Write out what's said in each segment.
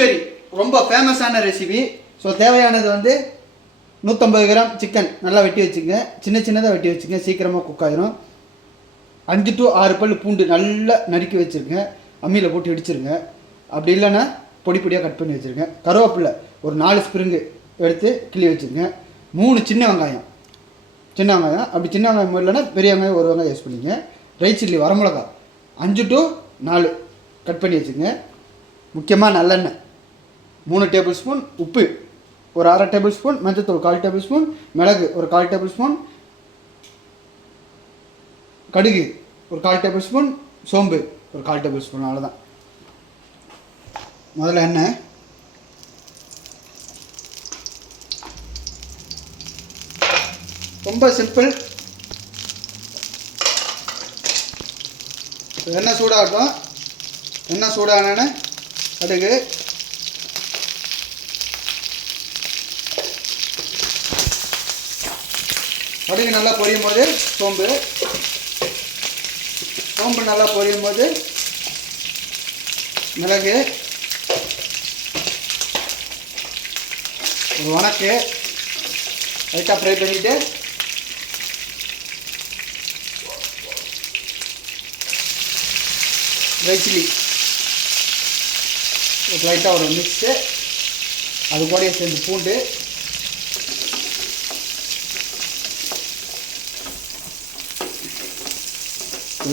கறி ரொம்ப ஃபேமஸான ரெசிபி. ஸோ தேவையானது வந்து 150 கிராம் சிக்கன் நல்லா வெட்டி வச்சுங்க, சின்ன சின்னதாக வெட்டி வச்சுங்க, சீக்கிரமாக குக் ஆகிடும். 5 to 6 பல் பூண்டு நல்லா நறுக்கி வச்சுருங்க, அம்மியில் போட்டு இடிச்சிருங்க. அப்படி இல்லைன்னா பொடி பொடியாக கட் பண்ணி வச்சுருங்க. கருவேப்பிலை ஒரு 4 ஸ்ப்ரிங்கு எடுத்து கிள்ளி வச்சுருங்க. 3 சின்ன வெங்காயம் அப்படி சின்ன வெங்காயம் இல்லைன்னா பெரிய வெங்காயம் 1 வெங்காயம் யூஸ் பண்ணிங்க. ரைட் சில்லி வரமிளகா 5 to 4 கட் பண்ணி வச்சுங்க. முக்கியமாக நல்லெண்ணெய் 3 டேபிள் ஸ்பூன், உப்பு ஒரு 1/2 டேபிள் ஸ்பூன், மஞ்சத்தூள் 1/4 டேபிள் ஸ்பூன், மிளகு ஒரு 1/4 டேபிள் ஸ்பூன், கடுகு ஒரு 1/4 டேபிள் ஸ்பூன், சோம்பு ஒரு 1/4 டேபிள் ஸ்பூன். அவ்வளோதான். முதல்ல எண்ணெய் ரொம்ப சிம்பிள். எண்ணெய் சூடாகட்டும். எண்ணெய் சூடான கடுகு, கடுகு நல்லா பொரியும் போது சோம்பு நல்லா பொரியும் போது மிளகு, ஒரு வணக்கு லைட்டாக ஃப்ரை பண்ணிவிட்டு ரெட் சில்லி லைட்டாக ஒரு மிக்ஸு, அது கூடயே சேர்ந்து பூண்டு,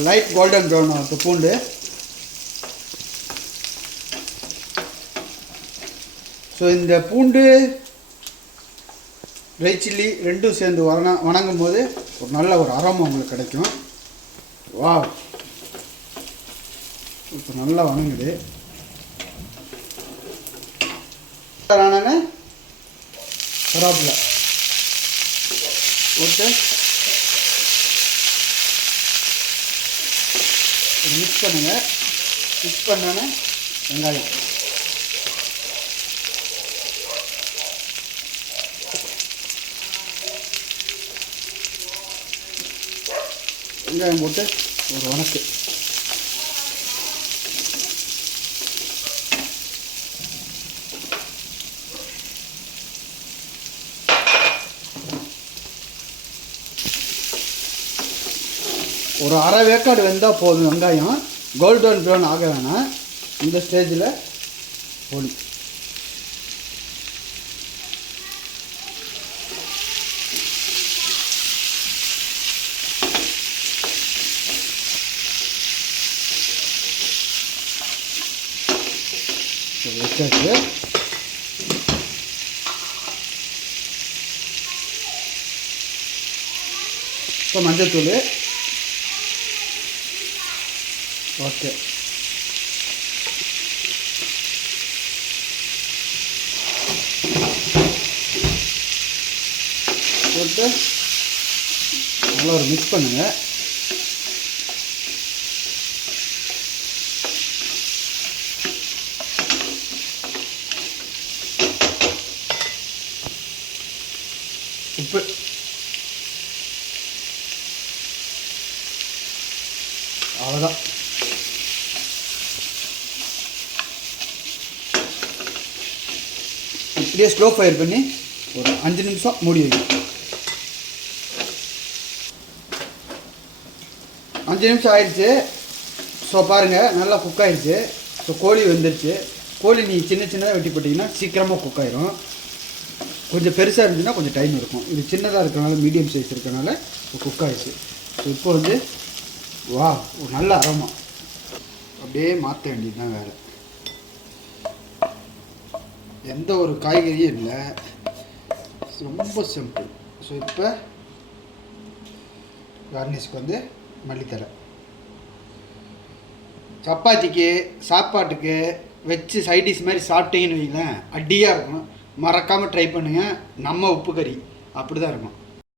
லைட் கோல்டன் ப்ரௌன் ஆகும் பூண்டு. ஸோ இந்த பூண்டு ரெட் சில்லி ரெண்டும் சேர்ந்து வணங்கும் போது ஒரு நல்ல ஒரு அரோமா உங்களுக்கு கிடைக்கும். வா, இப்போ நல்லா வணங்குது. கருவேப்பிலை போட்டு மிக்ஸ் பண்ணுங்க. மிக்ஸ் பண்ணோன்னே வெங்காயம் போட்டு ஒரு வணக்கு. ஒரு அரை வேக்காடு வெந்தால் போதும். வெங்காயம் கோல்டன் ப்ரௌன் ஆக வேணாம். இந்த ஸ்டேஜில் பொடி வச்சாச்சு. இப்போ மஞ்சத்தூள் ஓகே. போட்டு நல்லா ஒரு மிக்ஸ் பண்ணுங்க. உப்பு அவ்வளோதான். இப்படியே ஸ்லோ ஃபயர் பண்ணி ஒரு 5 நிமிஷம் மூடி வைக்கும். 5 நிமிஷம் ஆயிடுச்சு. ஸோ பாருங்கள் நல்லா குக் ஆகிடுச்சு. ஸோ கோழி வெந்துருச்சு. கோழி நீங்கள் சின்ன சின்னதாக வெட்டி போட்டிங்கன்னா சீக்கிரமாக குக் ஆகிடும். கொஞ்சம் பெருசாக இருந்துச்சுன்னா கொஞ்சம் டைம் இருக்கும். இது சின்னதாக இருக்கிறனால, மீடியம் சைஸ் இருக்கிறனால குக் ஆகிடுச்சு. ஸோ இப்போ வந்து வா, ஒரு நல்ல அரோமா. அப்படியே மாற்ற வேண்டியது தான் வேறு. எந்த ஒரு காய்கறியும் இல்லை, ரொம்ப சிம்பிள். ஸோ இப்போ கார்னிஷ்க்கு வந்து மல்லித்தலை. சப்பாத்திக்கு சாப்பாட்டுக்கு வச்சு சைடிஷ் மாதிரி சாப்பிட்டீங்கன்னு வைங்களேன், அடியாக இருக்கும். மறக்காமல் ட்ரை பண்ணுங்கள். நம்ம உப்பு கறி அப்படி தான் இருக்கும்.